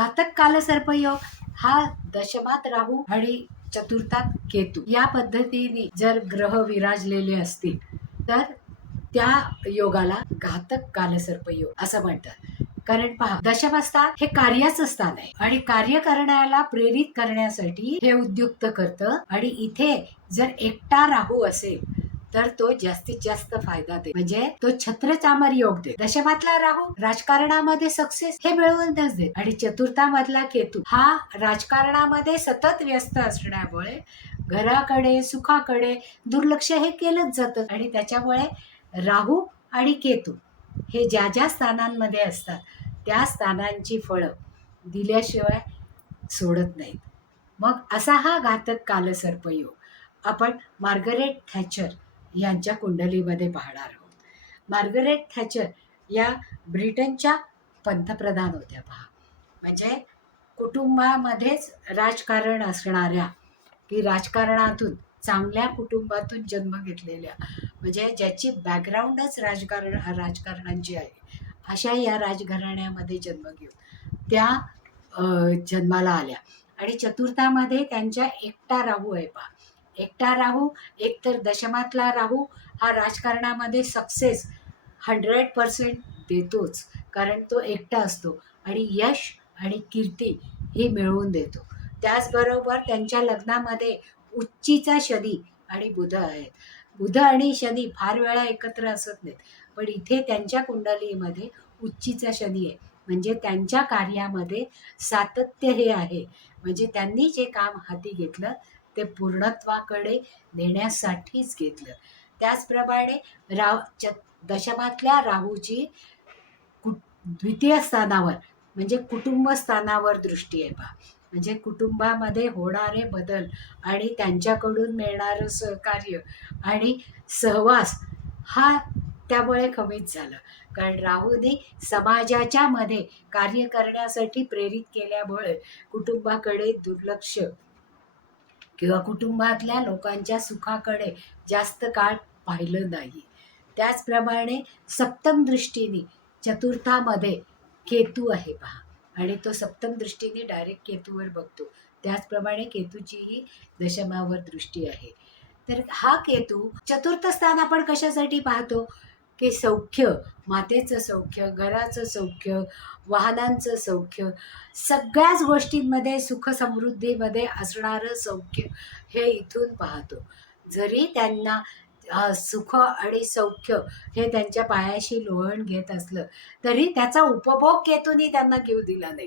घातक कालसर्पयोग हा दशमात राहू आणि चतुर्थात केतू. या पद्धतीने जर ग्रह विराजलेले असतील तर त्या योगाला घातक कालसर्पयोग असं म्हणतात. कारण पहा दशमस्थान हे कार्याचं स्थान आहे आणि कार्य करण्याला प्रेरित करण्यासाठी हे उद्युक्त करतं. आणि इथे जर एकटा राहू असेल तर तो जास्तीत जास्त फायदा दे. म्हणजे तो छत्रचामर योग दे. दशमातला राहू राजकारणामध्ये सक्सेस हे मिळवूनच देत आणि चतुर्थामधला केतू हा राजकारणामध्ये सतत व्यस्त असण्यामुळे घराकडे सुखाकडे दुर्लक्ष हे केलंच जातं. आणि त्याच्यामुळे राहू आणि केतू हे ज्या ज्या स्थानांमध्ये असतात त्या स्थानांची फळं दिल्याशिवाय सोडत नाहीत. मग असा हा घातक कालसर्पयोग. आपण मार्गरेट थॅचर यांच्या कुंडलीमध्ये पाहणार आहोत. मार्गरेट थॅचर या ब्रिटनच्या पंतप्रधान होत्या. पहा. म्हणजे कुटुंबामध्येच राजकारण असणाऱ्या की राजकारणातून चांगल्या कुटुंबातून जन्म घेतलेल्या म्हणजे ज्याची बॅकग्राऊंडच राजकारण राजकारणांची आहे अशा या राजघराण्यामध्ये जन्म घेऊन त्या जन्माला आल्या. आणि चतुर्थामध्ये त्यांच्या एकटा राहू आहे. पहा. एकटा राहू एकतर दशमातला राहू हा राजकारणामध्ये सक्सेस हंड्रेड पर्सेंट देतोच. कारण तो एकटा असतो आणि यश आणि कीर्ती ही मिळवून देतो. त्याचबरोबर त्यांच्या लग्नामध्ये उच्चीचा शनी आणि बुध आहेत. बुध आणि शनी फार वेळा एकत्र असत नाहीत. पण इथे त्यांच्या कुंडलीमध्ये उच्चीचा शनी आहे. म्हणजे त्यांच्या कार्यामध्ये सातत्य हे आहे. म्हणजे त्यांनी जे काम हाती घेतलं ते पूर्णत्वाकडे नेण्यासाठीच घेतलं. त्याचप्रमाणे राव च दशमातल्या राहूची कु द्वितीय स्थानावर म्हणजे कुटुंब स्थानावर दृष्टी आहे पहा. म्हणजे कुटुंबामध्ये होणारे बदल आणि त्यांच्याकडून मिळणारं सहकार्य आणि सहवास हा त्यामुळे कमीच झाला. कारण राहूने समाजाच्या मध्ये कार्य करण्यासाठी प्रेरित केल्यामुळे कुटुंबाकडे दुर्लक्ष किंवा कुटुंबातल्या लोकांच्या सुखाकडे जास्त काळ पाहिलं नाही. त्याचप्रमाणे सप्तम दृष्टीने चतुर्थामध्ये केतू आहे पहा. आणि तो सप्तम दृष्टीने डायरेक्ट केतूवर बघतो. त्याचप्रमाणे केतूचीही दशमावर दृष्टी आहे. तर हा केतू चतुर्थ स्थान आपण कशासाठी पाहतो? की सौख्य मातेचं सौख्य घराचं सौख्य वाहनांचं सौख्य सगळ्याच गोष्टींमध्ये सुख समृद्धीमध्ये असणारं सौख्य हे इथून पाहतो. जरी त्यांना सुख आणि सौख्य हे त्यांच्या पायाशी लोहण घेत असलं तरी त्याचा उपभोग केतूनही त्यांना घेऊ दिला नाही.